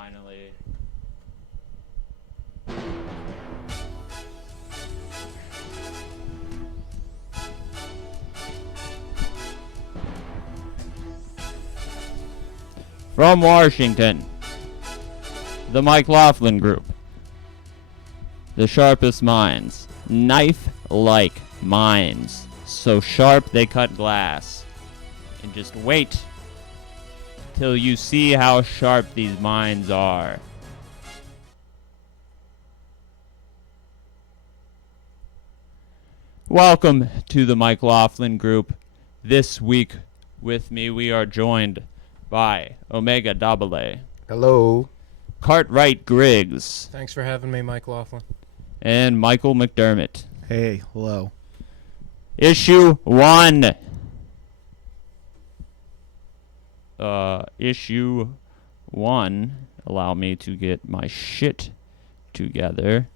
finally. From Washington, the MikeLaughlin Group. The sharpest minds. Knife-like minds. So sharp they cut glass. And just wait till you see how sharp these minds are. Welcome to the MikeLaughlin Group. This week with me we are joined by Omega Double. Hello. Cartwright Griggs. Thanks for having me, MikeLaughlin. And Michael McDermott. Hey, hello. Issue 1. Issue 1. Allow me to get my shit together.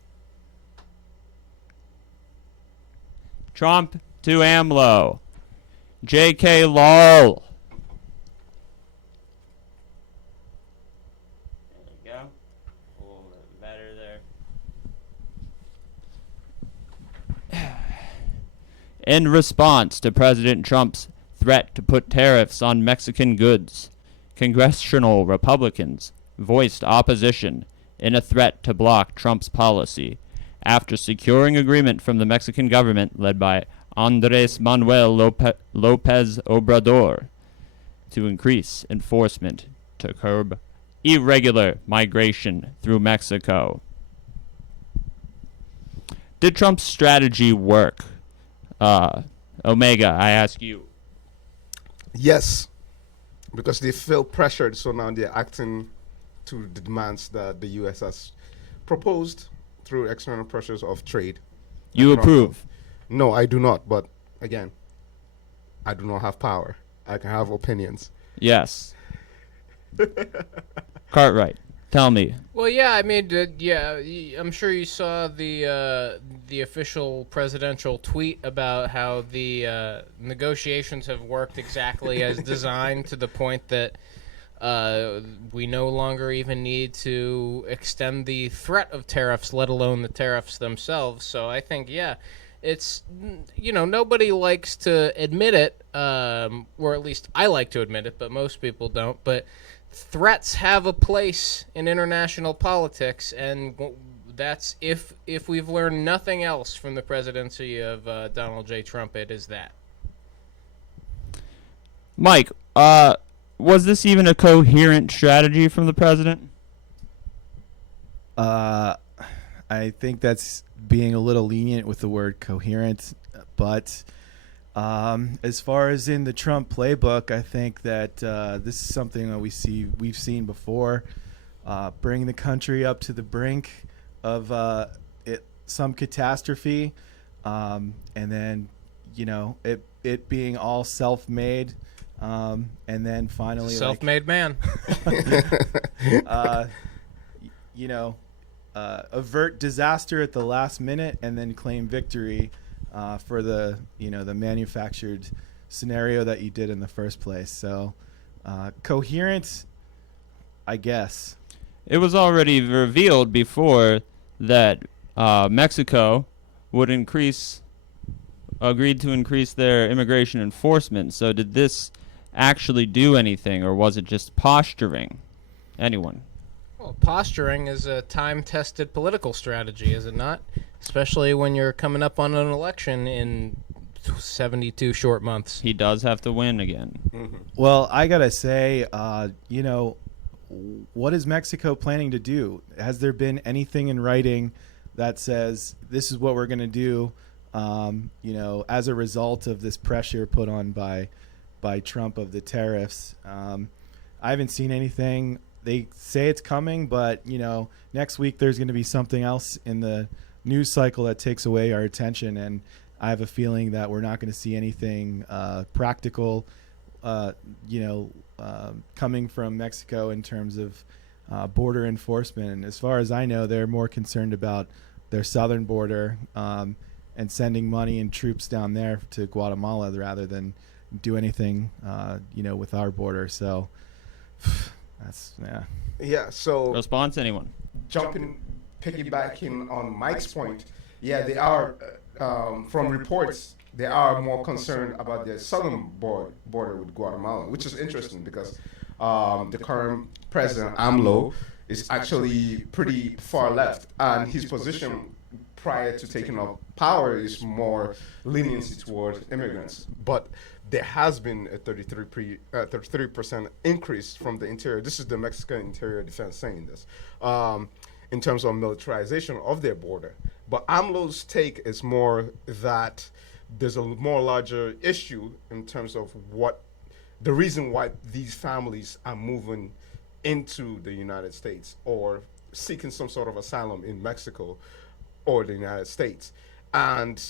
Trump to AMLO. JK lol. There you go. A little bit better there. In response to President Trump's threat to put tariffs on Mexican goods, congressional Republicans voiced opposition in a threat to block Trump's policy after securing agreement from the Mexican government led by Andrés Manuel López Obrador to increase enforcement to curb irregular migration through Mexico. Did Trump's strategy work? Omega, I ask you. Yes, because they feel pressured, so now they're acting to the demands that the U.S. has proposed through external pressures of trade. You approve? No, I do not, but again, I do not have power. I can have opinions. Yes. Cartwright, tell me. Well, yeah, I mean, I'm sure you saw the official presidential tweet about how the negotiations have worked exactly as designed, to the point that we no longer even need to extend the threat of tariffs, let alone the tariffs themselves. So I think, yeah, it's, nobody likes to admit it, or at least I like to admit it, but most people don't. But threats have a place in international politics, and that's, if we've learned nothing else from the presidency of Donald J. Trump, it is that. Mike, was this even a coherent strategy from the president? I think that's being a little lenient with the word coherent, but as far as in the Trump playbook, I think that this is something that we've seen before, bring the country up to the brink of some catastrophe, and then it being all self-made. And then finally, self-made man. Avert disaster at the last minute, and then claim victory for the manufactured scenario that you did in the first place. So coherent, I guess. It was already revealed before that Mexico would agreed to increase their immigration enforcement. So did this actually do anything, or was it just posturing? Anyone? Well, posturing is a time-tested political strategy, is it not? Especially when you're coming up on an election in 72 short months. He does have to win again. Mm-hmm. Well, I gotta say, what is Mexico planning to do? Has there been anything in writing that says this is what we're going to do, as a result of this pressure put on by Trump of the tariffs? I haven't seen anything. They say it's coming, but, next week there's going to be something else in the news cycle that takes away our attention, and I have a feeling that we're not going to see anything practical, coming from Mexico in terms of border enforcement. And as far as I know, they're more concerned about their southern border and sending money and troops down there to Guatemala rather than do anything, with our border. So, Yeah. So Response, anyone? piggybacking on Mike's point, yeah, they are, from reports, they are more concerned about the southern border with Guatemala, which is interesting because the current president, AMLO, is actually pretty far left, and his position prior to taking up power is more leniency towards immigrants. But there has been a 33% increase from the interior. This is the Mexican Interior Defense saying this, in terms of militarization of their border. But AMLO's take is more that there's a more larger issue in terms of what the reason why these families are moving into the United States or seeking some sort of asylum in Mexico or the United States. And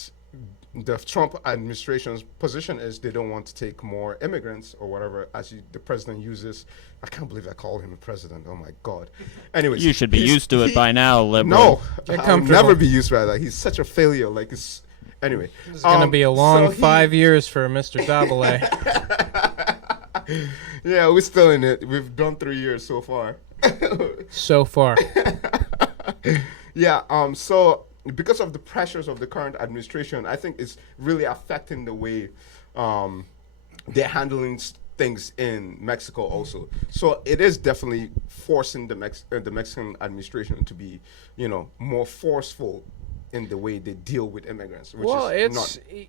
the Trump administration's position is they don't want to take more immigrants or whatever, the president uses. I can't believe I called him a president. Oh my God. Anyways, You should be used to it by now, liberal. No, I'll never be used by that. He's such a failure. Anyway. It's going to be a long 5 years for Mr. Double A. Yeah, we're still in it. We've done 3 years so far. So far. Yeah, so because of the pressures of the current administration, I think it's really affecting the way they're handling things in Mexico also. So it is definitely forcing the Mexican administration to be, more forceful in the way they deal with immigrants. Which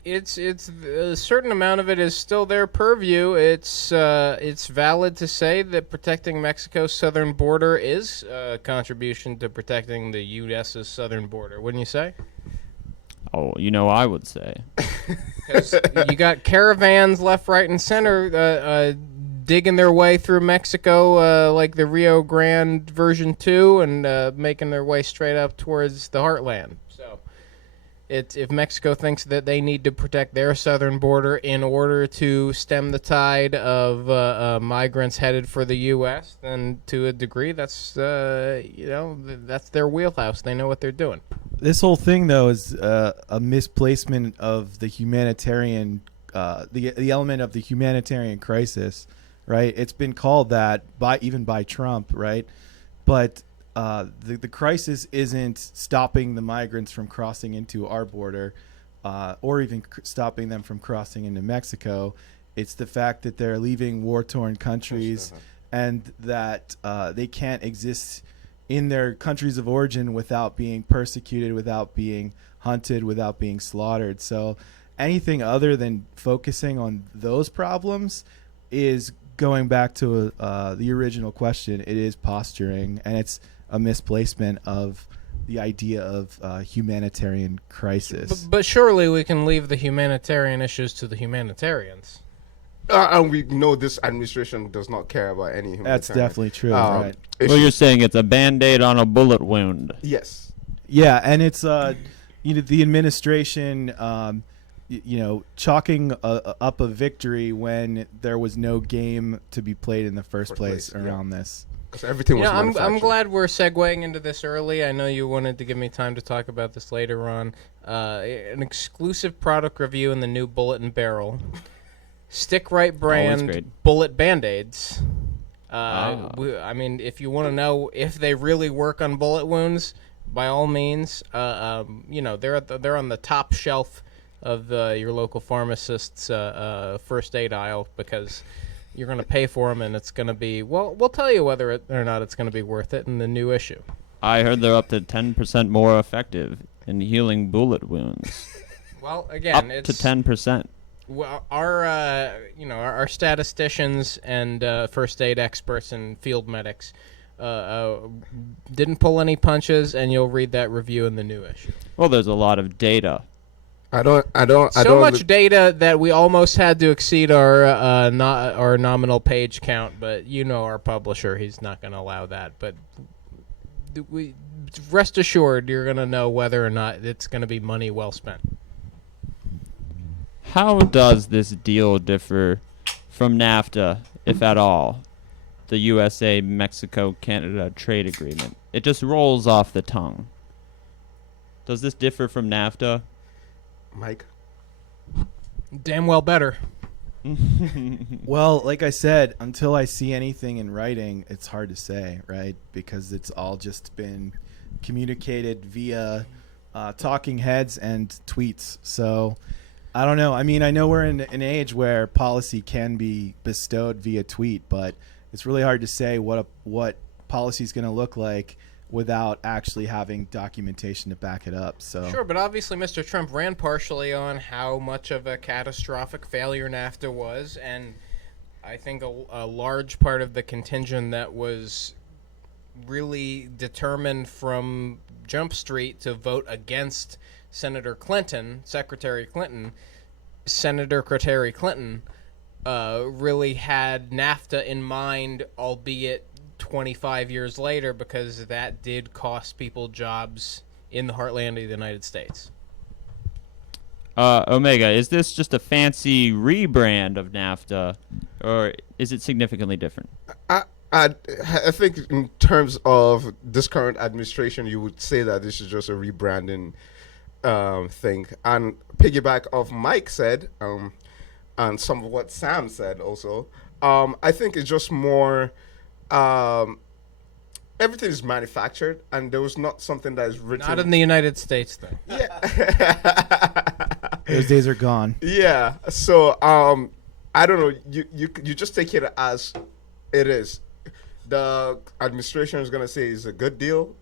it's a certain amount of it is still their purview. It's valid to say that protecting Mexico's southern border is a contribution to protecting the U.S.'s southern border, wouldn't you say? Oh, I would say. 'Cause you got caravans left, right, and center digging their way through Mexico like the Rio Grande version 2 and making their way straight up towards the heartland. So if Mexico thinks that they need to protect their southern border in order to stem the tide of migrants headed for the U.S., then to a degree that's that's their wheelhouse. They know what they're doing. This whole thing, though, is a misplacement of the humanitarian, the element of the humanitarian crisis, right? It's been called that even by Trump, right? But the crisis isn't stopping the migrants from crossing into our border, or even stopping them from crossing into Mexico. It's the fact that they're leaving war-torn countries, and that they can't exist in their countries of origin without being persecuted, without being hunted, without being slaughtered. So anything other than focusing on those problems is going back to the original question. It is posturing, and it's a misplacement of the idea of humanitarian crisis. But surely we can leave the humanitarian issues to the humanitarians. And we know this administration does not care about any humanitarian. That's definitely true, right? Well, you're saying it's a Band-Aid on a bullet wound. Yes. Yeah, and it's the administration, chalking up a victory when there was no game to be played in the first place around this. Because everything was manufactured. I'm glad we're segueing into this early. I know you wanted to give me time to talk about this later on. An exclusive product review in the new Bullet and Barrel. Stick Right brand bullet Band-Aids. I mean, if you want to know if they really work on bullet wounds, by all means, they're on the top shelf of your local pharmacist's first aid aisle, because you're going to pay for them, and it's going to be, we'll tell you whether or not it's going to be worth it in the new issue. I heard they're up to 10% more effective in healing bullet wounds. Well, again, up to 10%. Well, our statisticians and first aid experts and field medics didn't pull any punches, and you'll read that review in the new issue. Well, there's a lot of data. So much data that we almost had to exceed our nominal page count, but our publisher, he's not going to allow that. But rest assured, you're going to know whether or not it's going to be money well spent. How does this deal differ from NAFTA, if at all, the USA-Mexico-Canada trade agreement? It just rolls off the tongue. Does this differ from NAFTA? Mike? Damn well better. Well, like I said, until I see anything in writing, it's hard to say, right? Because it's all just been communicated via talking heads and tweets. So I don't know. I mean, I know we're in an age where policy can be bestowed via tweet, but it's really hard to say what policy is going to look like without actually having documentation to back it up. So Sure, but obviously Mr. Trump ran partially on how much of a catastrophic failure NAFTA was, and I think a large part of the contingent that was really determined from Jump Street to vote against Senator Clinton, Secretary Clinton, Senator Secretary Clinton, really had NAFTA in mind, albeit 25 years later, because that did cost people jobs in the heartland of the United States. Omega, is this just a fancy rebrand of NAFTA, or is it significantly different? I think in terms of this current administration, you would say that this is just a rebranding thing. And piggyback of Mike said, and some of what Sam said also, I think it's just more, everything is manufactured, and there was not something that is written. Not in the United States, though. Yeah. those days are gone. Yeah. So I don't know. You just take it as it is. The administration is gonna say it's a good deal.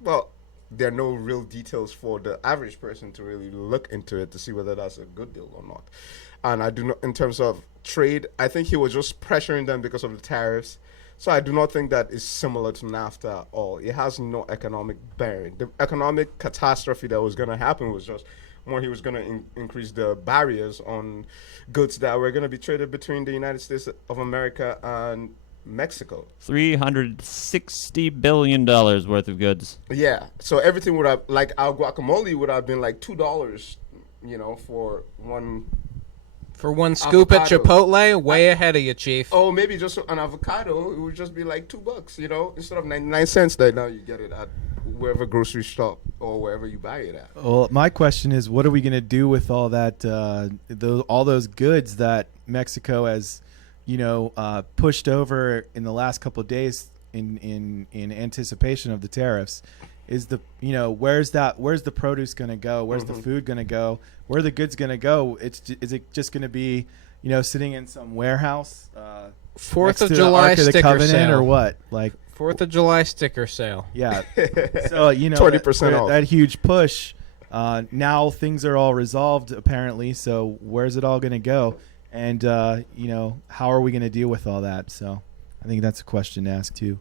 Well, there are no real details for the average person to really look into it to see whether that's a good deal or not. And I do not, in terms of trade, I think he was just pressuring them because of the tariffs. So I do not think that is similar to NAFTA at all. It has no economic bearing. The economic catastrophe that was going to happen was just more he was going to increase the barriers on goods that were going to be traded between the United States of America and Mexico. $360 billion worth of goods. Yeah. So everything would have, like our guacamole would have been like $2, for one. For one scoop Avocado. at Chipotle, way ahead of you, Chief. Oh, maybe just an avocado, it would just be like $2, instead of 99 cents that now you get it at wherever grocery shop or wherever you buy it at. Well, my question is, what are we going to do with all that, all those goods that Mexico has, pushed over in the last couple of days in anticipation of the tariffs? Is the where's the produce going to go? Where's the food going to go? Where are the goods going to go? Is it just going to be sitting in some warehouse? Fourth next of to July the Ark of the sticker Covenant sale. or what? Like 4th of July sticker sale. yeah. So 20% off. that huge push. Now things are all resolved apparently. So where's it all going to go? And how are we going to deal with all that? So I think that's a question to ask too.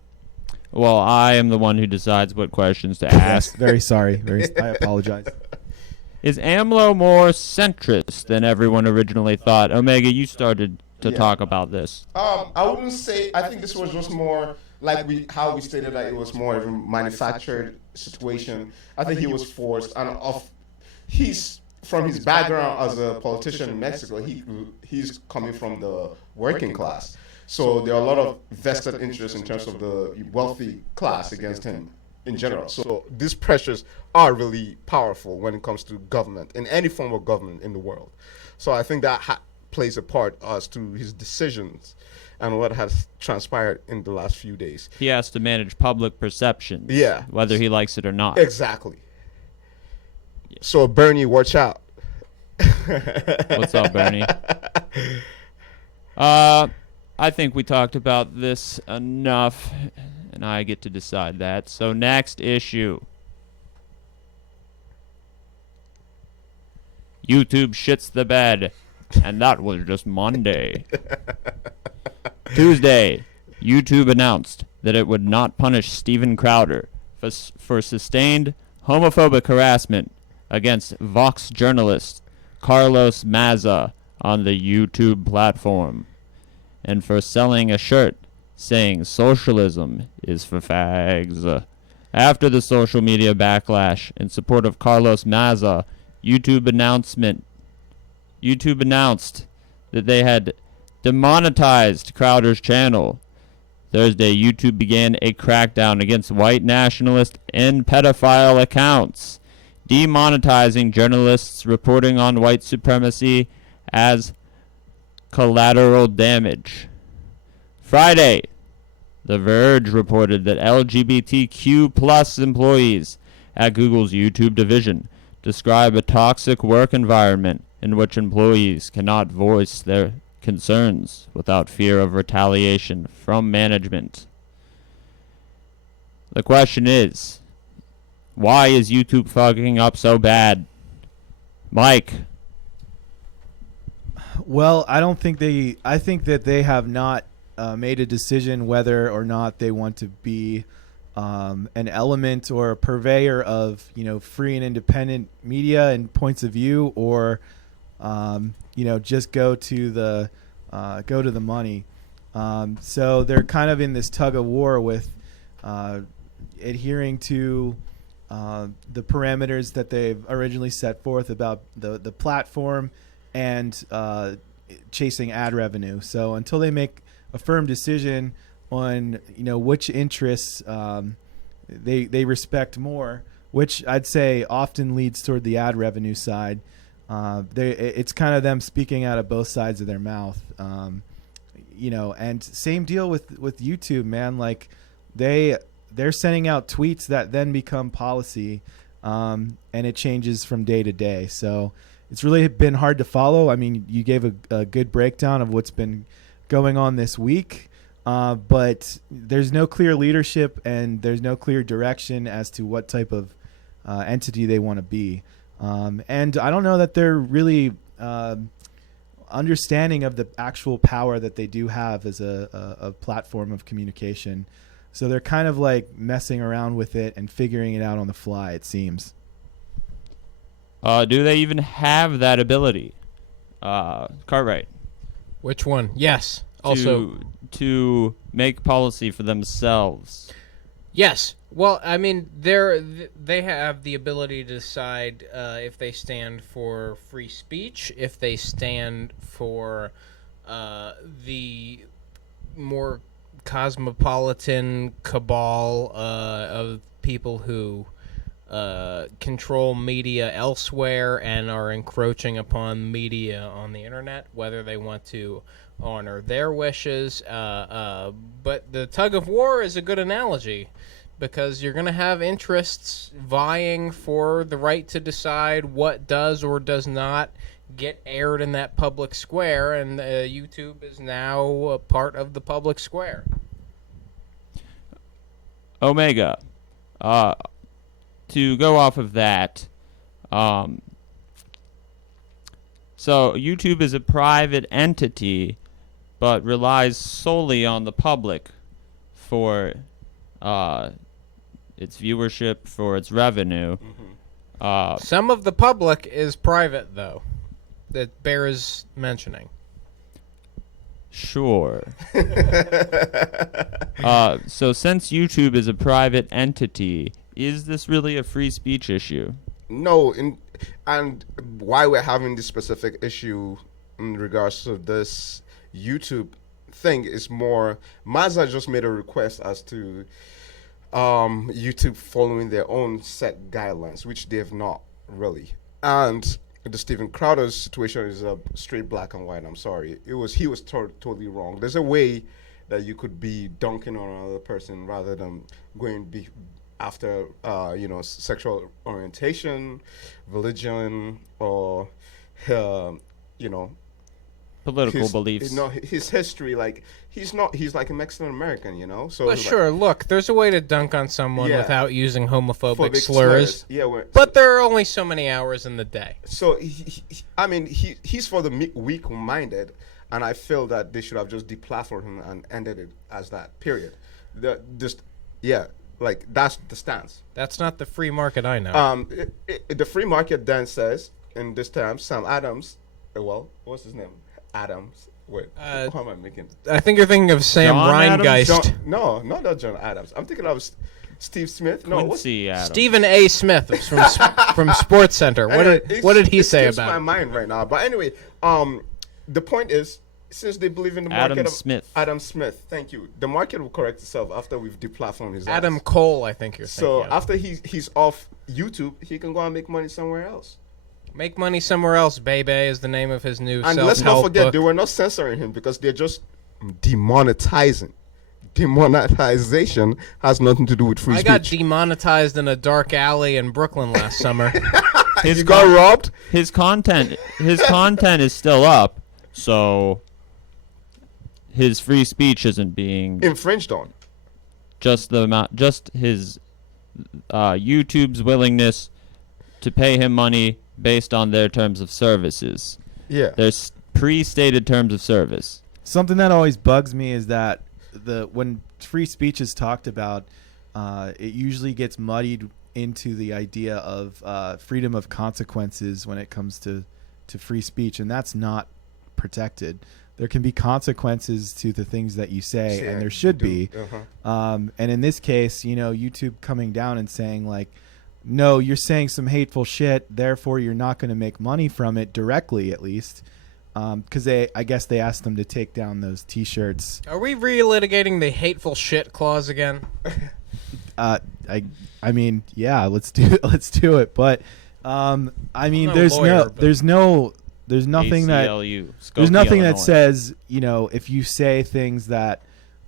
Well, I am the one who decides what questions to ask. Very sorry. I apologize. Is AMLO more centrist than everyone originally thought? Omega, you started to talk about this. I wouldn't say. I think this was just more like how we stated that it was more of a manufactured situation. I think he was forced, and he's from his background as a politician in Mexico. He's coming from the working class, so there are a lot of vested interests in terms of the wealthy class against him in general. So these pressures are really powerful when it comes to government, in any form of government in the world. So I think that plays a part as to his decisions and what has transpired in the last few days. He has to manage public perceptions, Yeah. whether he likes it or not. Exactly. So Bernie, watch out. What's up, Bernie? I think we talked about this enough, and I get to decide that. So next issue. YouTube shits the bed, and that was just Monday. Tuesday, YouTube announced that it would not punish Steven Crowder for sustained homophobic harassment against Vox journalist Carlos Maza on the YouTube platform, and for selling a shirt saying socialism is for fags. After the social media backlash in support of Carlos Maza, YouTube announced that they had demonetized Crowder's channel. Thursday, YouTube began a crackdown against white nationalist and pedophile accounts, demonetizing journalists reporting on white supremacy as collateral damage. Friday, The Verge reported that LGBTQ plus employees at Google's YouTube division describe a toxic work environment in which employees cannot voice their concerns without fear of retaliation from management. The question is, why is YouTube fucking up so bad? Mike. Well, I think that they have not made a decision whether or not they want to be an element or a purveyor of, free and independent media and points of view, or just go to the money. So they're kind of in this tug of war with adhering to the parameters that they've originally set forth about the platform and chasing ad revenue. So until they make a firm decision on which interests they respect more, which I'd say often leads toward the ad revenue side, it's kind of them speaking out of both sides of their mouth. And same deal with YouTube, man. Like they're sending out tweets that then become policy, and it changes from day to day. So it's really been hard to follow. I mean, you gave a good breakdown of what's been going on this week, but there's no clear leadership and there's no clear direction as to what type of entity they want to be. And I don't know that they're really understanding of the actual power that they do have as a platform of communication. So they're kind of like messing around with it and figuring it out on the fly, it seems. Do they even have that ability? Cartwright. Which one? Yes. Also, to make policy for themselves. yes. Well, I mean, they have the ability to decide if they stand for free speech, if they stand for the more cosmopolitan cabal of people who control media elsewhere and are encroaching upon media on the internet, whether they want to honor their wishes. But the tug of war is a good analogy, because you're going to have interests vying for the right to decide what does or does not get aired in that public square, and YouTube is now a part of the public square. Omega. To go off of that, so YouTube is a private entity, but relies solely on the public for its viewership, for its revenue. Mm-hmm. Some of the public is private, though. That bears mentioning. Sure. So since YouTube is a private entity, is this really a free speech issue? No, and why we're having this specific issue in regards to this YouTube thing is more, Mazda just made a request as to YouTube following their own set guidelines, which they have not really. And the Steven Crowder's situation is a straight black and white. I'm sorry, he was totally wrong. There's a way that you could be dunking on another person rather than going after sexual orientation, religion, or Political beliefs. His history. Like he's like a Mexican American, So But sure, look, there's a way to dunk on someone without using homophobic slurs. slurs. Yeah, but there are only so many hours in the day. So he's for the weak-minded, and I feel that they should have just deplatformed him and ended it as that. Period. Like that's the stance. That's not the free market I know. The free market then says, in this time, Sam Adams. Well, what's his name? Adams. Wait, how am I making? I think you're thinking of Sam John Reingeist. No, not John Adams. I'm thinking of Steve Smith. No, Quincy Adams. Stephen A. Smith from Sports Center. What did he say about my it? mind right now. But anyway, the point is, since they believe in the market Adam Smith, thank you. The market will correct itself after we've deplatformed his Adam ass. Cole, I think you're thinking. So of. after he's off YouTube, he can go and make money somewhere else. Make money somewhere else, baby, is the name of his new And self-help let's not forget, book. they were not censoring him because they're just demonetizing. Demonetization has nothing to do with free I speech. got demonetized in a dark alley in Brooklyn last summer. You got robbed? His content is still up, so his free speech isn't being Infringed on. just his YouTube's willingness to pay him money based on their terms of services. Yeah. There's pre-stated terms of service. Something that always bugs me is that when free speech is talked about, it usually gets muddied into the idea of freedom of consequences when it comes to free speech, and that's not protected. There can be consequences to the things that you say, and there should be. And in this case, YouTube coming down and saying like, no, you're saying some hateful shit, therefore you're not going to make money from it directly, at least. Because I guess they asked them to take down those T-shirts. Are we relitigating the hateful shit clause again? I mean, yeah, let's do it. But I mean, not a there's lawyer, but- there's nothing that ACLU, there's Skokie, nothing that Illinois. says, if you say things that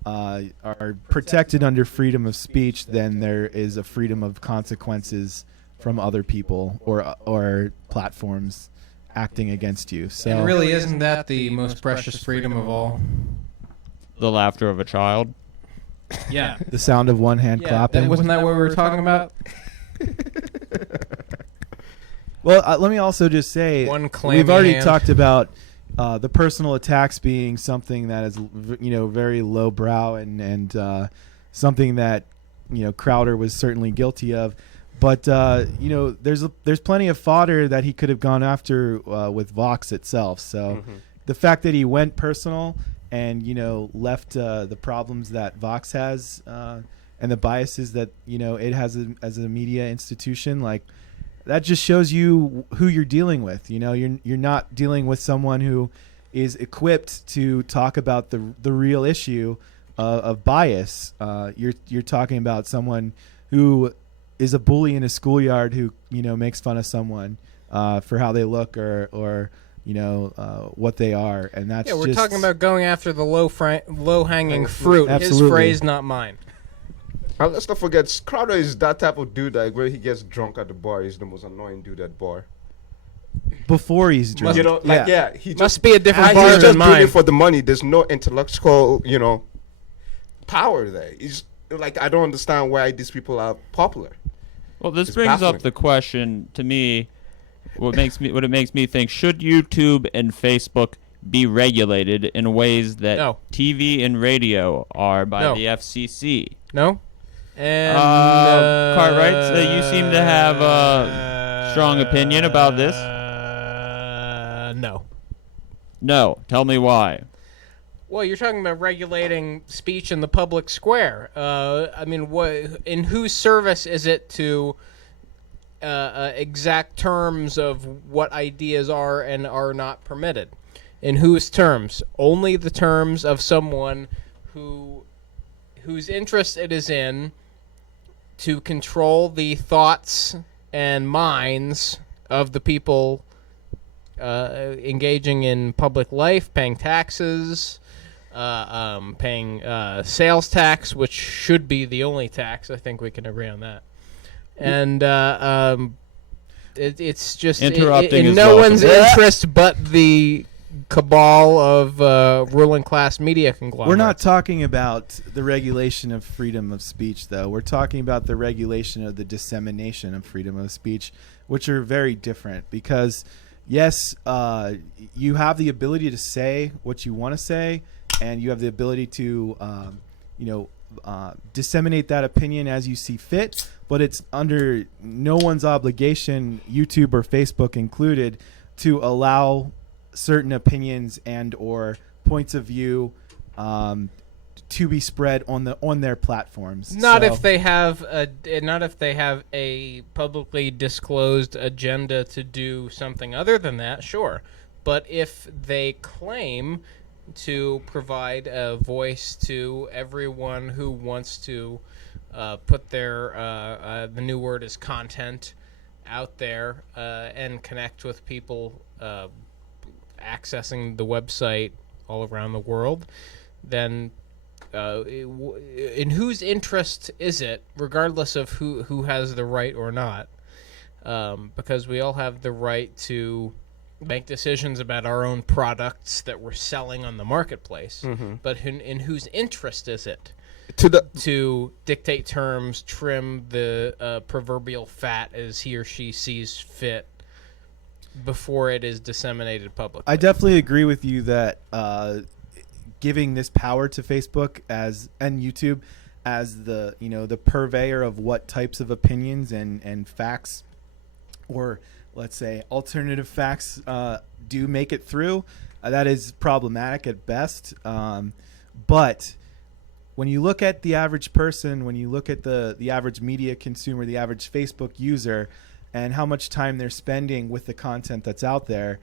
are protected under freedom of speech, then there is a freedom of consequences from other people or platforms acting against you. So And really, isn't that the most precious freedom of all? The laughter of a child. Yeah. the sound of one hand clapping. Wasn't that what we were talking about? Well, let me also just say, One clammy we've already hand. talked about the personal attacks being something that is, very lowbrow and something that Crowder was certainly guilty of. But there's plenty of fodder that he could have gone after with Vox itself. So the fact that he went personal and left the problems that Vox has and the biases that it has as a media institution, like, that just shows you who you're dealing with. You're not dealing with someone who is equipped to talk about the real issue of bias. You're talking about someone who is a bully in a schoolyard who makes fun of someone for how they look or what they are, and that's Yeah, we're just, talking about going after the low-hanging fruit. His Absolutely. phrase, not mine. And let's not forget, Crowder is that type of dude that when he gets drunk at the bar, he's the most annoying dude at bar. before he's drunk. He Must be a different he's bar just than doing mine. it for the money. There's no intellectual, power there. He's like, I don't understand why these people are popular. Well, this It's brings baffling. up the question to me. What it makes me think: should YouTube and Facebook be regulated in ways that No. TV and radio are by No. the FCC? No? And Cartwright, you seem to have a strong opinion about this. No. No. Tell me why. Well, you're talking about regulating speech in the public square. In whose service is it to exact terms of what ideas are and are not permitted? In whose terms? Only the terms of someone whose interest it is in to control the thoughts and minds of the people engaging in public life, paying taxes, paying sales tax, which should be the only tax. I think we can agree on that. And it's just Interrupting in is no welcome. one's interest but the cabal of ruling class media conglomerates. We're not talking about the regulation of freedom of speech, though. We're talking about the regulation of the dissemination of freedom of speech, which are very different. Because, yes, you have the ability to say what you want to say, and you have the ability to, disseminate that opinion as you see fit. But it's under no one's obligation, YouTube or Facebook included, to allow certain opinions and or points of view to be spread on their platforms. Not So- if they have a publicly disclosed agenda to do something other than that, sure. But if they claim to provide a voice to everyone who wants to put their the new word is content out there and connect with people accessing the website all around the world, then in whose interest is it, regardless of who has the right or not? Because we all have the right to make decisions about our own products that we're selling on the marketplace. But in whose interest is it to dictate terms, trim the proverbial fat as he or she sees fit before it is disseminated publicly? I definitely agree with you that giving this power to Facebook and YouTube as the purveyor of what types of opinions and facts, or let's say alternative facts, do make it through, that is problematic at best. But when you look at the average person, when you look at the average media consumer, the average Facebook user, and how much time they're spending with the content that's out there,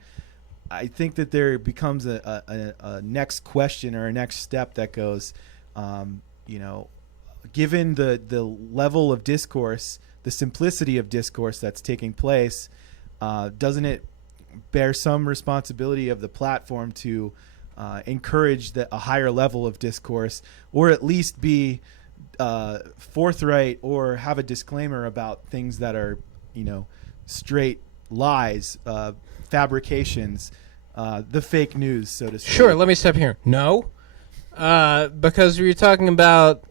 I think that there becomes a next question or a next step that goes, given the level of discourse, the simplicity of discourse that's taking place, doesn't it bear some responsibility of the platform to encourage a higher level of discourse, or at least be forthright or have a disclaimer about things that are, straight lies, fabrications, the fake news, so to speak? Sure, let me step here. No, because you're talking about,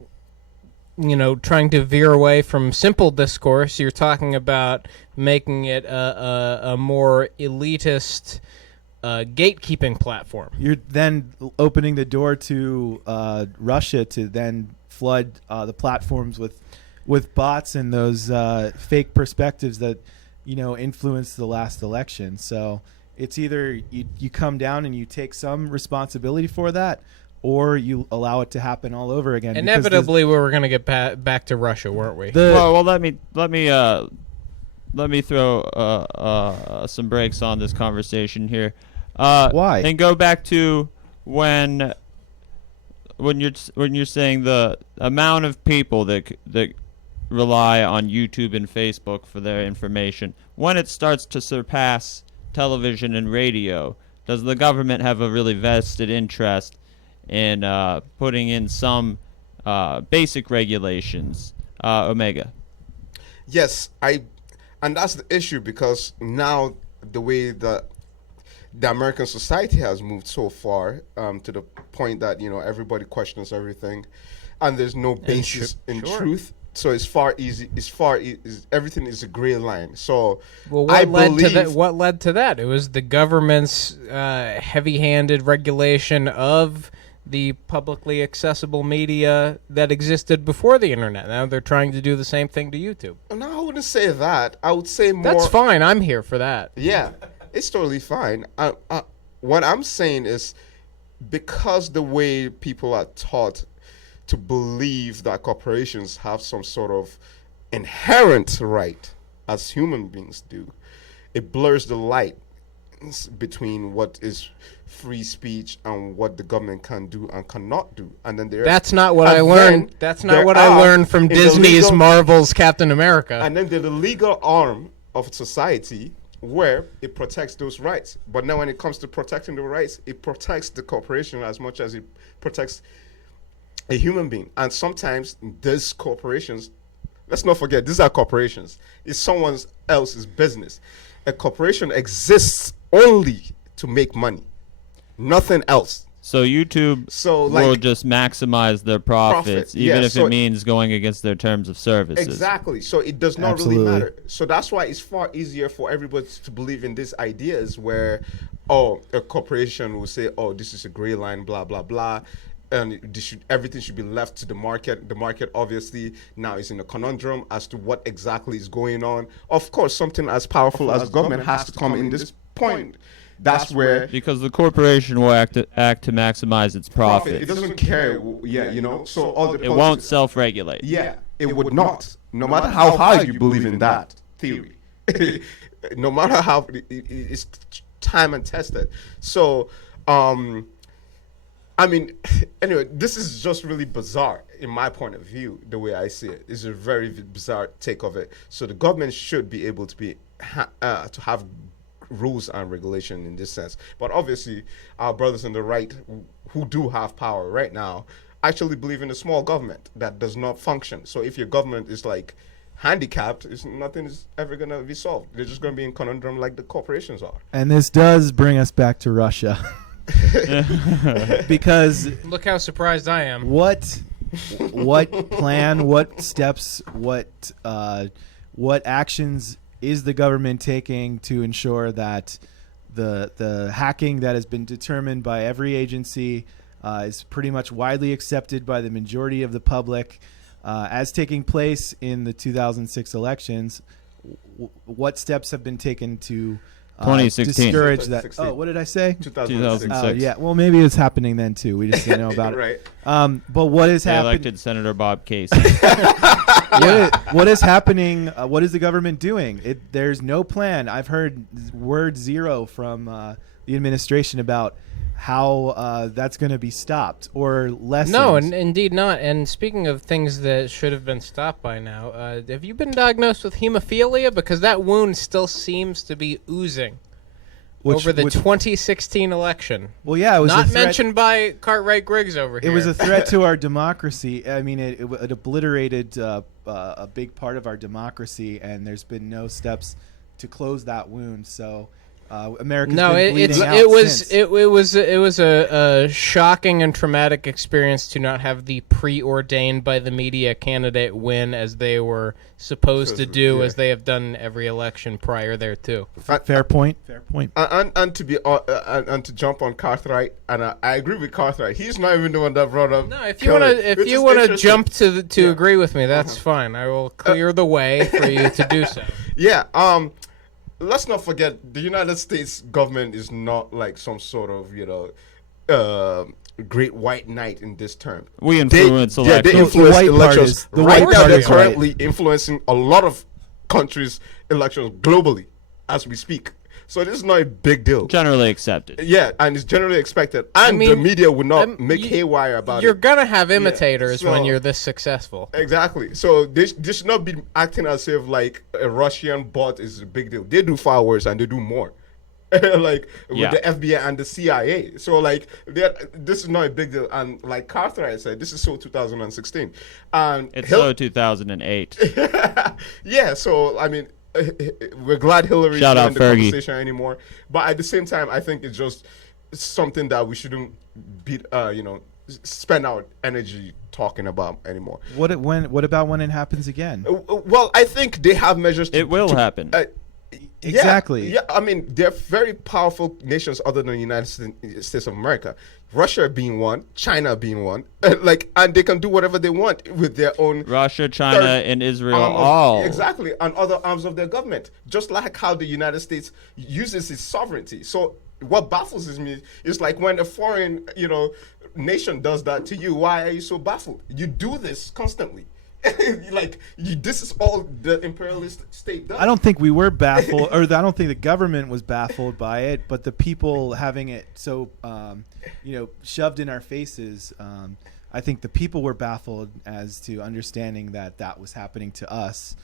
trying to veer away from simple discourse. You're talking about making it a more elitist gatekeeping platform. You're then opening the door to Russia to then flood the platforms with bots and those fake perspectives that influenced the last election. So it's either you come down and you take some responsibility for that, or you allow it to happen all over again. Inevitably, we were going to get back to Russia, weren't we? Well, let me throw some brakes on this conversation here. Why? And go back to when you're saying the amount of people that rely on YouTube and Facebook for their information. When it starts to surpass television and radio, does the government have a really vested interest in putting in some basic regulations? Omega. Yes, and that's the issue, because now the way that the American society has moved so far to the point that everybody questions everything, and there's no basis in truth. So everything is a gray line. So what led to that? It was the government's heavy-handed regulation of the publicly accessible media that existed before the internet. Now they're trying to do the same thing to YouTube. No, I wouldn't say that. I would say more. That's fine. I'm here for that. Yeah, it's totally fine. What I'm saying is, because the way people are taught to believe that corporations have some sort of inherent right as human beings do, it blurs the light between what is free speech and what the government can do and cannot do. And then that's not what I learned. That's not what I learned from Disney's Marvel's Captain America. And then there's the legal arm of society where it protects those rights. But now when it comes to protecting the rights, it protects the corporation as much as it protects a human being. And sometimes these corporations, let's not forget, these are corporations. It's someone else's business. A corporation exists only to make money, nothing else. So YouTube will just maximize their profits, even if it means going against their terms of services. Exactly. So it does not really matter. So that's why it's far easier for everybody to believe in these ideas where, a corporation will say, this is a gray line, blah, blah, blah. And everything should be left to the market. The market obviously now is in a conundrum as to what exactly is going on. Of course, something as powerful as government has to come in this point. That's where, because the corporation will act to maximize its profit. It doesn't care, So all the it won't self-regulate. Yeah, it would not. No matter how hard you believe in that theory, no matter how it's time and tested. So, anyway, this is just really bizarre. in my point of view, the way I see it, is a very bizarre take of it. So the government should be able to be to have rules and regulation in this sense. But obviously, our brothers on the right who do have power right now actually believe in a small government that does not function. So if your government is like handicapped, nothing is ever going to be solved. They're just going to be in conundrum like the corporations are. And this does bring us back to Russia. Because Look how surprised I am. what plan, what steps, what actions is the government taking to ensure that the hacking that has been determined by every agency is pretty much widely accepted by the majority of the public as taking place in the 2006 elections? What steps have been taken to 2016. discourage that? 2016. Oh, what did I say? 2006. 2006. Yeah, well, maybe it's happening then too. We just didn't know about Right. it. But what is They happening? elected Senator Bob Casey. What is happening? What is the government doing? There's no plan. I've heard word zero from the administration about how that's going to be stopped or lessened. No, indeed not. And speaking of things that should have been stopped by now, have you been diagnosed with hemophilia? Because that wound still seems to be oozing over the 2016 election. Well, yeah, it was Not a threat. mentioned by Cartwright Griggs over It here. was a threat to our democracy. I mean, it obliterated a big part of our democracy, and there's been no steps to close that wound. So America's been bleeding out since. it was a shocking and traumatic experience to not have the preordained by the media candidate win as they were supposed to do, Yeah. as they have done every election prior thereto. Fair point. Fair point. And to be and to jump on Cartwright, and I agree with Cartwright. He's not even the one that brought up. No, if you want to jump to agree with me, that's fine. I will clear the way for you to do so. Yeah. Let's not forget the United States government is not like some sort of great white knight in this term. We influence They elections. influence white part elections. is- the Right white now, part they're is right. currently influencing a lot of countries' elections globally as we speak. So this is not a big deal. Generally accepted. Yeah, and it's generally expected. And the mean, media would not I'm- make haywire about You're it. gonna have imitators so- when you're this successful. Exactly. So they should not be acting as if like a Russian bot is a big deal. They do far worse and they do more. Like Yeah. with the FBI and the CIA. So like this is not a big deal. And like Cartwright said, this is so 2016. And It's so 2008. yeah, so I mean, we're glad Hillary's Shout not out in the Fergie. conversation anymore. But at the same time, I think it's just something that we shouldn't spend our energy talking about anymore. What about when it happens again? Well, I think they have measures. It will happen. Exactly. Yeah, I mean, they're very powerful nations other than the United States of America. Russia being one, China being one, and they can do whatever they want with their own Russia, China, third and Israel arm of- all. exactly, and other arms of their government, just like how the United States uses its sovereignty. So what baffles me is like when a foreign, nation does that to you. Why are you so baffled? You do this constantly. This is all the imperialist state does. I don't think we were baffled, or I don't think the government was baffled by it, but the people having it so, shoved in our faces. I think the people were baffled as to understanding that was happening to us.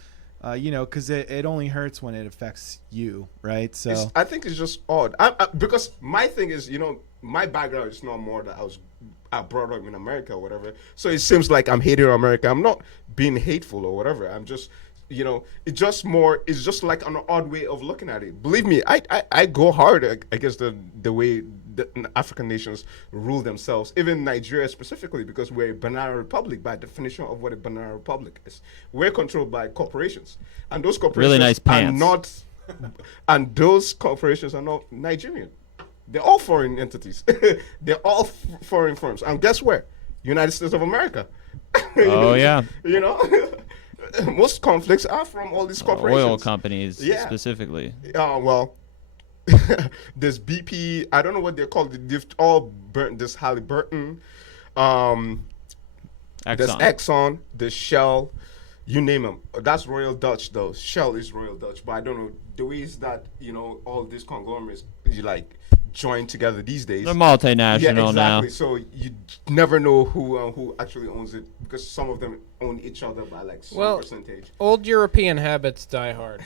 Because it only hurts when it affects you, right? So I think it's just odd. Because my thing is, my background is not more that I brought up in America or whatever. So it seems like I'm hating America. I'm not being hateful or whatever. I'm just, it's just like an odd way of looking at it. Believe me, I go hard against the way the African nations rule themselves, even Nigeria specifically, because we're a banana republic by definition of what a banana republic is. We're controlled by corporations. And those corporations Really nice pants. and those corporations are not Nigerian. They're all foreign entities. They're all foreign firms. And guess where? United States of America. Oh, yeah. Most conflicts are from all these corporations. Oil companies, specifically. Well, there's BP. I don't know what they're called. They've all burnt. There's Halliburton. There's Exxon. There's Shell. You name them. That's Royal Dutch, though. Shell is Royal Dutch. But I don't know. The ways that, all these conglomerates, joined together these days. They're multinational Yeah, exactly. now. So you never know who actually owns it, because some of them own each other by like some percentage. Old European habits die hard.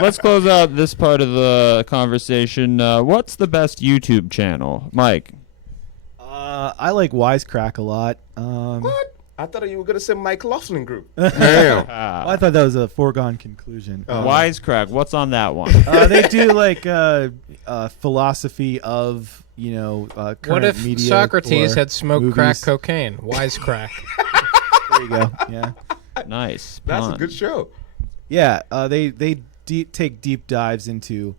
Let's close out this part of the conversation. What's the best YouTube channel, Mike? I like Wisecrack a lot. What? I thought you were gonna say MikeLaughlin group. Damn. I thought that was a foregone conclusion. Wisecrack. What's on that one? They do like philosophy of current What if media Socrates or had smoked movies. crack cocaine? Wisecrack. There you go. Yeah. Nice. That's pun. a good show. Yeah. They take deep dives into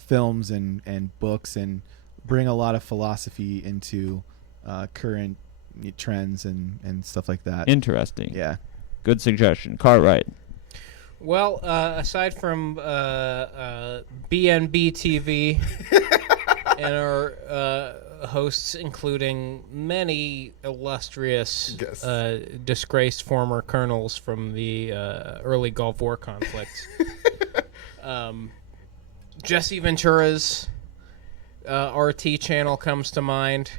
films and books and bring a lot of philosophy into current trends and stuff like that. Interesting. Yeah. Good suggestion. Cartwright. Well, aside from BNB TV and our hosts, including many illustrious, disgraced former colonels from the early Gulf War conflicts, Jesse Ventura's Arty Channel comes to mind.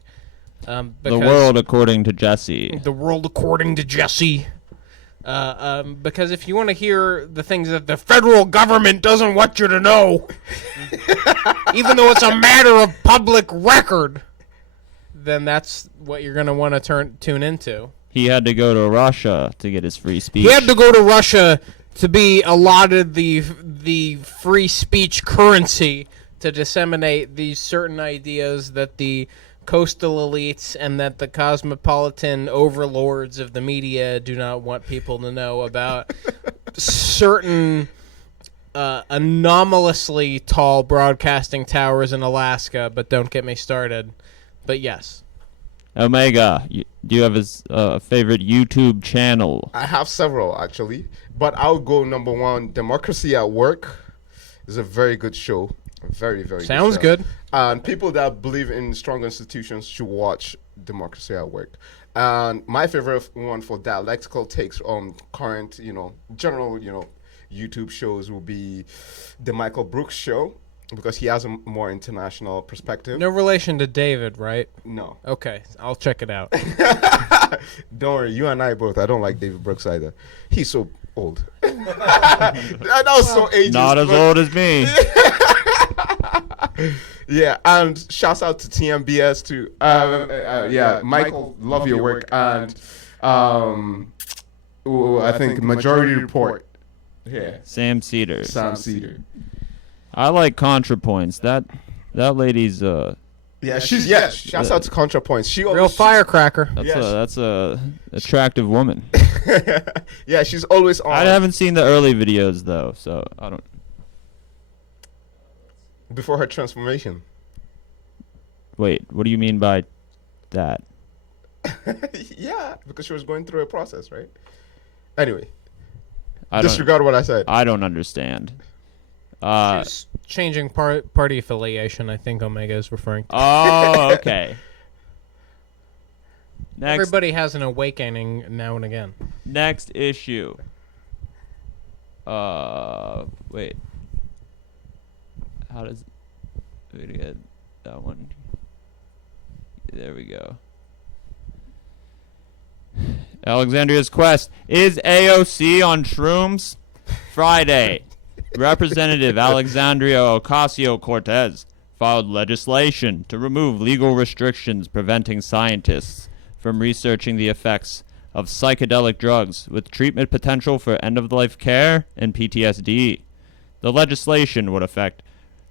The World According to Jesse. The World According to Jesse. Because if you want to hear the things that the federal government doesn't want you to know, even though it's a matter of public record, then that's what you're going to want to tune into. He had to go to Russia to get his free speech. He had to go to Russia to be allotted the free speech currency to disseminate these certain ideas that the coastal elites and that the cosmopolitan overlords of the media do not want people to know about certain anomalously tall broadcasting towers in Alaska, but don't get me started. But yes. Omega, do you have a favorite YouTube channel? I have several, actually. But I'll go number one. Democracy at Work is a very good show. Very, very Sounds good. good. And people that believe in strong institutions should watch Democracy at Work. And my favorite one for dialectical takes on current, general, YouTube shows will be the Michael Brooks Show, because he has a more international perspective. No relation to David, right? No. Okay, I'll check it out. Don't worry, you and I both. I don't like David Brooks either. He's so old. that was so ageist. Not as old as me. Yeah, and shouts out to TMBS too. Michael, love your work, and I think Majority Report. Yeah, Sam Cedar. Sam Cedar. I like ContraPoints. That lady's Shouts out to ContraPoints. She Real always, firecracker. that's a attractive woman. yeah, she's always on. I haven't seen the early videos though, so I don't. Before her transformation. Wait, what do you mean by that? Yeah, because she was going through a process, right? Anyway, I don't, disregard what I said. I don't understand. She's changing party affiliation, I think Omega is referring to. Oh, okay. Next, Everybody has an awakening now and again. next issue. Wait. How does we get that one? There we go. Alexandria's Quest. Is AOC on shrooms? Friday. Representative Alexandria Ocasio-Cortez filed legislation to remove legal restrictions preventing scientists from researching the effects of psychedelic drugs with treatment potential for end-of-life care and PTSD. The legislation would affect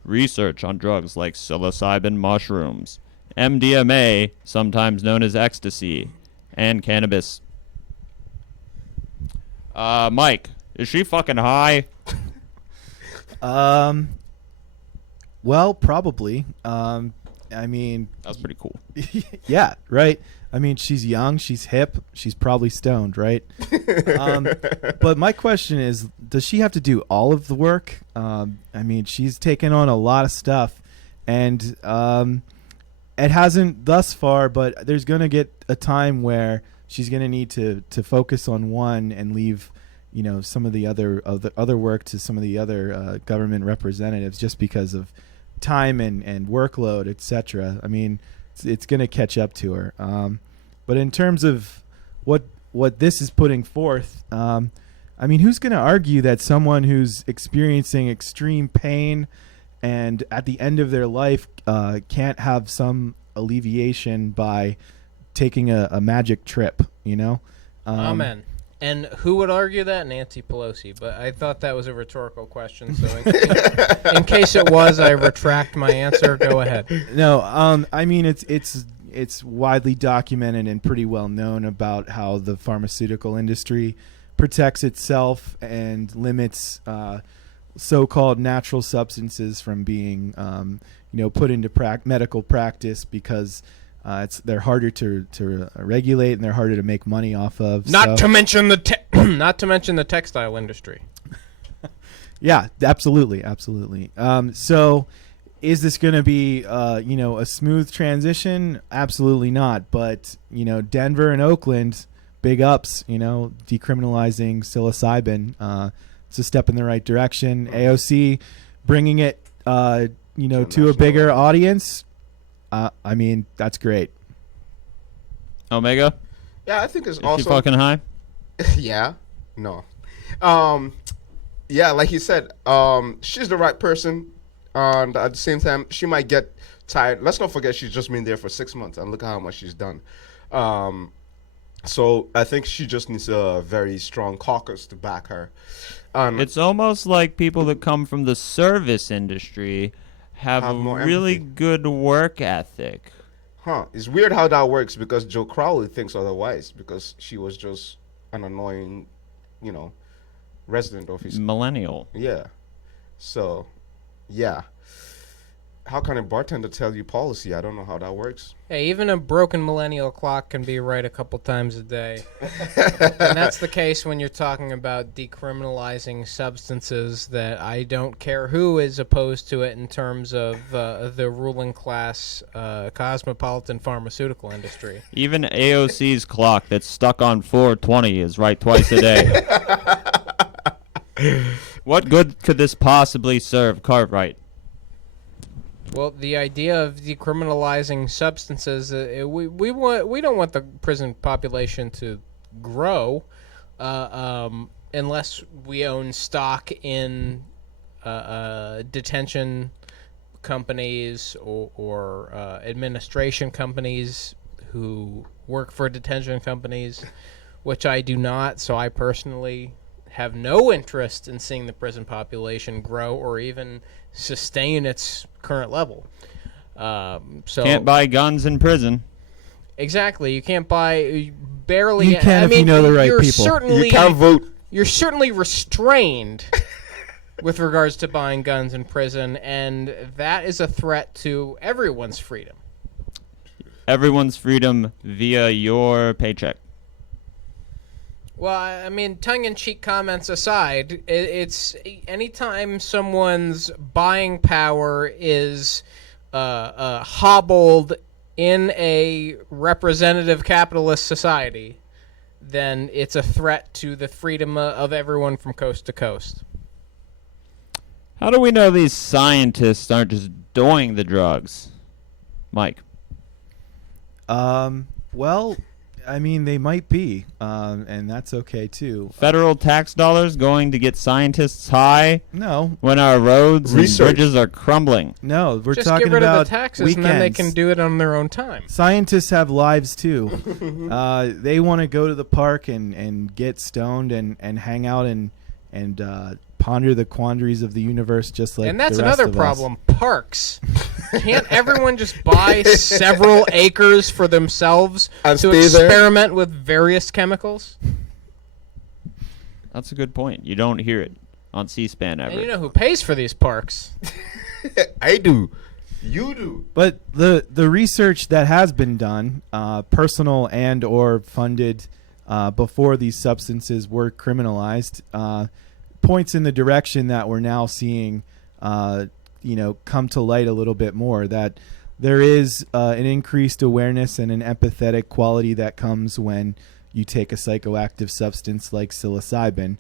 research on drugs like psilocybin mushrooms, MDMA, sometimes known as ecstasy, and cannabis. Mike, is she fucking high? Well, probably. I mean, That's pretty cool. yeah, right. I mean, she's young, she's hip, she's probably stoned, right? But my question is, does she have to do all of the work? I mean, she's taken on a lot of stuff, and it hasn't thus far, but there's going to get a time where she's going to need to focus on one and leave, some of the other work to some of the other government representatives, just because of time and workload, etc. I mean, it's going to catch up to her. But in terms of what this is putting forth, I mean, who's going to argue that someone who's experiencing extreme pain and at the end of their life can't have some alleviation by taking a magic trip, you know? Amen. And who would argue that? Nancy Pelosi. But I thought that was a rhetorical question, so in case it was, I retract my answer. Go ahead. No, I mean, it's widely documented and pretty well known about how the pharmaceutical industry protects itself and limits so-called natural substances from being, put into medical practice because they're harder to regulate and they're harder to make money off of. Not to mention the textile industry. Yeah, absolutely. So is this going to be a smooth transition? Absolutely not. But Denver and Oakland, big ups. Decriminalizing psilocybin. It's a step in the right direction. AOC bringing it to a bigger audience. I mean, that's great. Omega? Yeah, I think it's Is also she fucking high? Yeah. No. Yeah, like you said, she's the right person. And at the same time, she might get tired. Let's not forget she's just been there for 6 months, and look at how much she's done. So I think she just needs a very strong caucus to back her. It's almost like people that come from the service industry have a more really empathy. good work ethic. Huh. It's weird how that works because Joe Crowley thinks otherwise because she was just an annoying, resident officer. Millennial. Yeah. So, yeah. How can a bartender tell you policy? I don't know how that works. Hey, even a broken millennial clock can be right a couple times a day. And that's the case when you're talking about decriminalizing substances that I don't care who is opposed to it in terms of the ruling class cosmopolitan pharmaceutical industry. Even AOC's clock that's stuck on 420 is right twice a day. What good could this possibly serve Cartwright? Well, the idea of decriminalizing substances, we don't want the prison population to grow unless we own stock in detention companies or administration companies who work for detention companies, which I do not. So I personally have no interest in seeing the prison population grow or even sustain its current level. So Can't buy guns in prison. Exactly, you can't buy barely. You can I if mean, you know the right you're people. Certainly, You can't vote. You're certainly restrained with regards to buying guns in prison, and that is a threat to everyone's freedom. Everyone's freedom via your paycheck. Well, I mean, tongue-in-cheek comments aside, it's anytime someone's buying power is hobbled in a representative capitalist society, then it's a threat to the freedom of everyone from coast to coast. How do we know these scientists aren't just doing the drugs? Mike. Well, I mean, they might be, and that's okay too. Federal tax dollars going to get scientists high No, when our roads Research. and bridges are crumbling. no, we're Just talking get rid about of the taxes, weekends. and then they can do it on their own time. Scientists have lives too. They want to go to the park and get stoned and hang out and ponder the quandaries of the universe, just like And that's the rest another of us. problem. Parks. Can't everyone just buy several acres for themselves And to stay there? experiment with various chemicals? That's a good point. You don't hear it on C-SPAN ever. And you know who pays for these parks? I do. You do. But the research that has been done, personal and or funded before these substances were criminalized, points in the direction that we're now seeing, come to light a little bit more. That there is an increased awareness and an empathetic quality that comes when you take a psychoactive substance like psilocybin,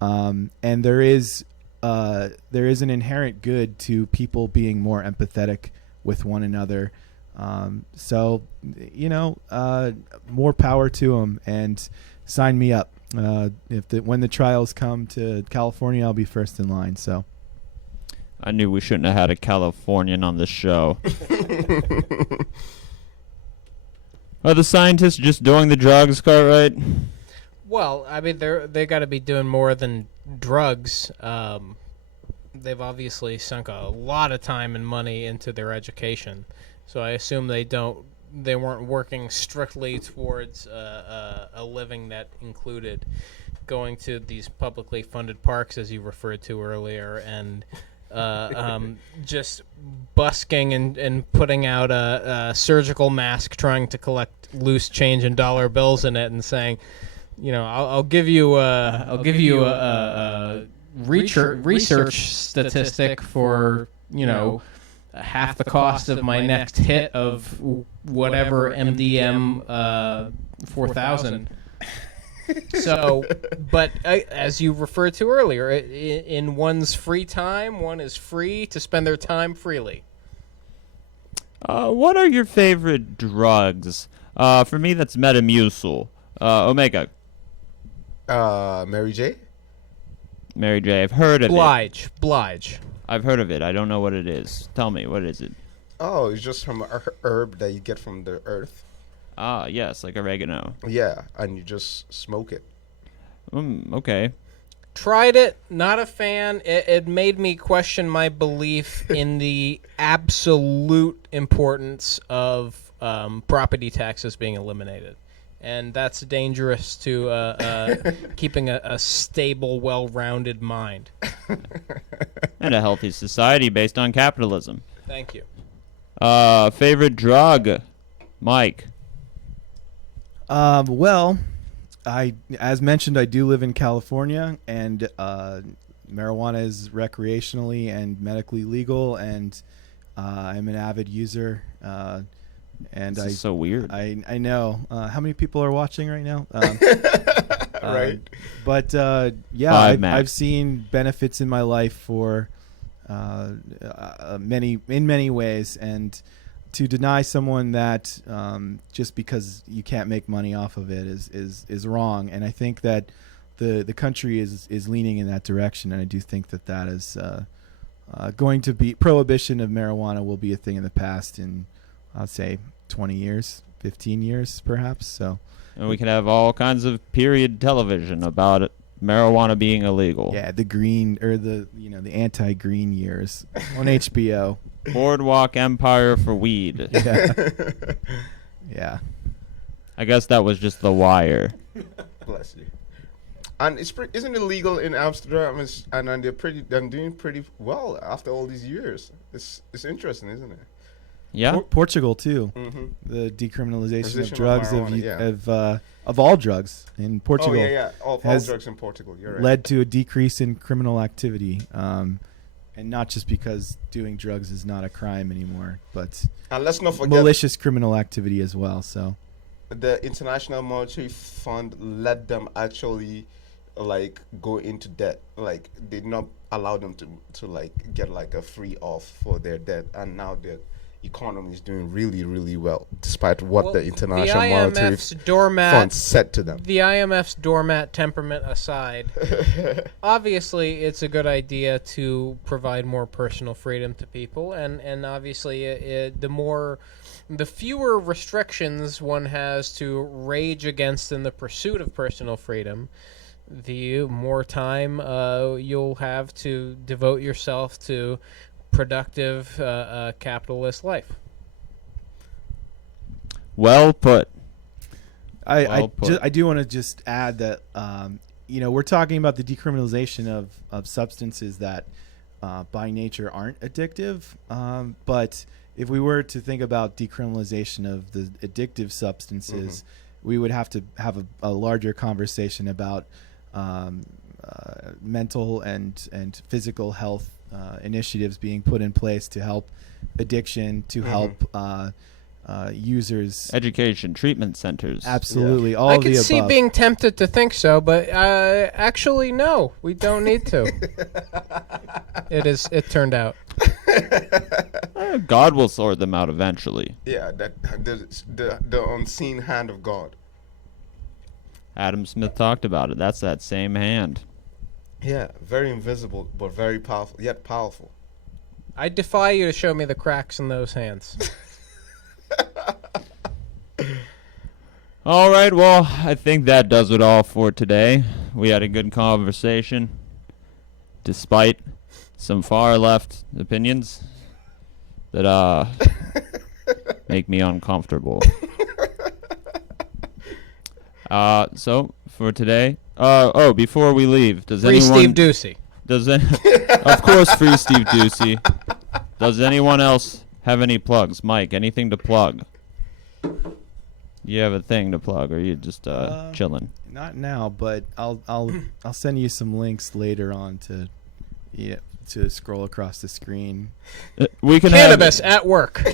and there is there is an inherent good to people being more empathetic with one another. So, more power to them, and sign me up. When the trials come to California, I'll be first in line. So I knew we shouldn't have had a Californian on the show. Are the scientists just doing the drugs, Cartwright? Well, I mean, they got to be doing more than drugs. They've obviously sunk a lot of time and money into their education, so I assume they weren't working strictly towards a living that included going to these publicly funded parks, as you referred to earlier, and just busking and putting out a surgical mask, trying to collect loose change and dollar bills in it, and saying, I'll give you a research statistic for half the cost of my next hit of whatever MDM 4000. So, but as you referred to earlier, in one's free time, one is free to spend their time freely. What are your favorite drugs? For me, that's Metamucil. Omega. Mary J. Mary J. I've heard of it. Blige. I've heard of it. I don't know what it is. Tell me, what is it? Oh, it's just from a herb that you get from the earth. Ah, yes, like oregano. Yeah, and you just smoke it. Okay. Tried it, not a fan. It made me question my belief in the absolute importance of property taxes being eliminated. And that's dangerous to keeping a stable, well-rounded mind. And a healthy society based on capitalism. Thank you. Favorite drug? Mike. Well, as mentioned, I do live in California, and marijuana is recreationally and medically legal, and I'm an avid user. And This is so weird. I know. How many people are watching right now? Right. But yeah, I've seen benefits in my life for many ways, and to deny someone that just because you can't make money off of it is wrong. And I think that the country is leaning in that direction, and I do think that is going to be, prohibition of marijuana will be a thing in the past in, I'd say, 20 years, 15 years perhaps. So, and we can have all kinds of period television about marijuana being illegal. Yeah, the green, or the anti-green years on HBO. Boardwalk Empire for weed. Yeah. Yeah. I guess that was just The Wire. Bless you. And isn't it legal in Amsterdam? And they're doing pretty well after all these years. It's interesting, isn't it? Yeah. Portugal too. Mm-hmm. The decriminalization of Of drugs of all drugs in Portugal. Oh yeah. All drugs in Portugal. You're right. Led to a decrease in criminal activity, and not just because doing drugs is not a crime anymore, but And let's not forget malicious criminal activity as well. So the International Monetary Fund let them actually go into debt. Did not allow them to get a free off for their debt, and now their economy is doing really, really well, despite what the International Monetary Fund said to them. The IMF's doormat temperament aside, obviously it's a good idea to provide more personal freedom to people, and obviously the fewer restrictions one has to rage against in the pursuit of personal freedom, the more time you'll have to devote yourself to productive capitalist life. Well put. I do want to just add that we're talking about the decriminalization of substances that by nature aren't addictive, but if we were to think about decriminalization of the addictive substances, we would have to have a larger conversation about mental and physical health initiatives being put in place to help addiction, to help users. Education, treatment centers. Absolutely, all I of could the see above. being tempted to think so, but actually, no, we don't need to. It turned out. God will sort them out eventually. Yeah, that the unseen hand of God. Adam Smith talked about it. That's that same hand. Yeah, very invisible but very powerful, yet powerful. I defy you to show me the cracks in those hands. All right, well, I think that does it all for today. We had a good conversation, despite some far left opinions that make me uncomfortable. So for today, before we leave, does Free anyone? Steve Ducey. Of course, free Steve Ducey. Does anyone else have any plugs? Mike, anything to plug? You have a thing to plug, or you just chilling? Not now, but I'll send you some links later on to scroll across the screen. We can Cannabis at work. we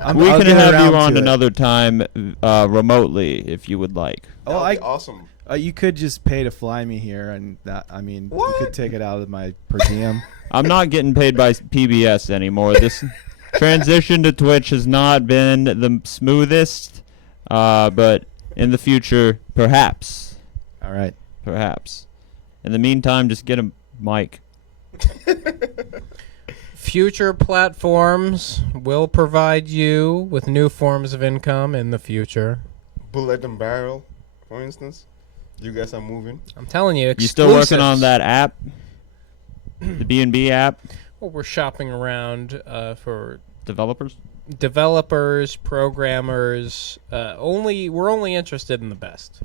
I'll can get have around you on to it. another time remotely if you would like. That would be awesome. You could just pay to fly me here, and you could take it out of my per diem. I'm not getting paid by PBS anymore. This transition to Twitch has not been the smoothest, but in the future, perhaps. All right. Perhaps. In the meantime, just get a mic. Future platforms will provide you with new forms of income in the future. Bullet and barrel, for instance. You guys are moving. I'm telling you, You still working exclusives. on that app? The B&B app? Well, we're shopping around for Developers? developers, programmers. We're only interested in the best.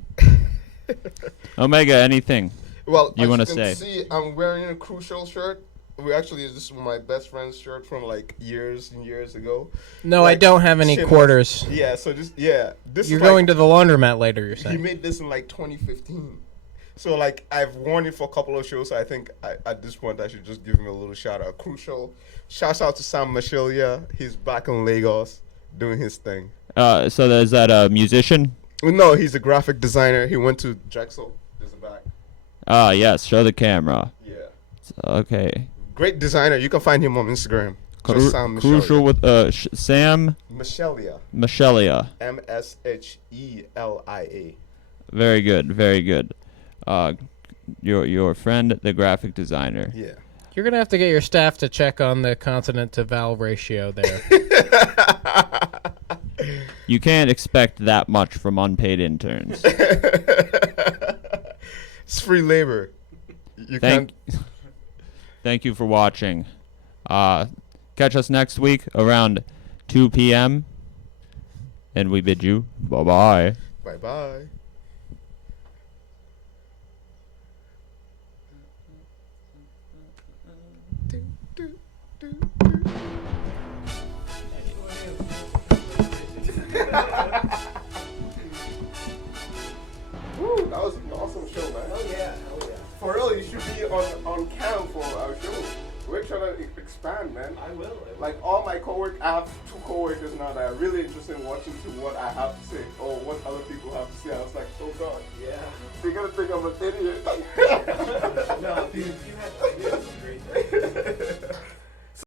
Omega, anything? Well, You as wanna can say? see, I'm wearing a Crucial shirt. This is my best friend's shirt from like years and years ago. No, Like, I don't have any Chimney. quarters. Yeah, so this You're is going like, to the laundromat later, you're he saying. made this in like 2015. So like I've worn it for a couple of shows. So I think at this point I should just give him a little shout out. Crucial. Shouts out to Sam Hemophilia. He's back in Lagos doing his thing. So is that a musician? No, he's a graphic designer. He went to Drexel. There's a back. Ah, yes. Show the camera. Yeah. Okay. Great designer. You can find him on Instagram. Just Sam Hemophilia. Crucial with Sam Hemophilia. Michelia. Mshelia. Very good. Very good. Your friend, the graphic designer. Yeah. You're going to have to get your staff to check on the consonant to vowel ratio there. You can't expect that much from unpaid interns. It's free labor. You can't. Thank you for watching. Catch us next week around 2 p.m. And we bid you bye-bye. Bye-bye. Woo, that was an awesome show, man. Oh, yeah. For real, you should be on cam for our show. We're trying to expand, man. I will. Like all my coworkers, I have 2 coworkers now that are really interested in watching to what I have to say or what other people have to say. I was like, oh god, Yeah. they're gonna think I'm an idiot. No, dude, you had great.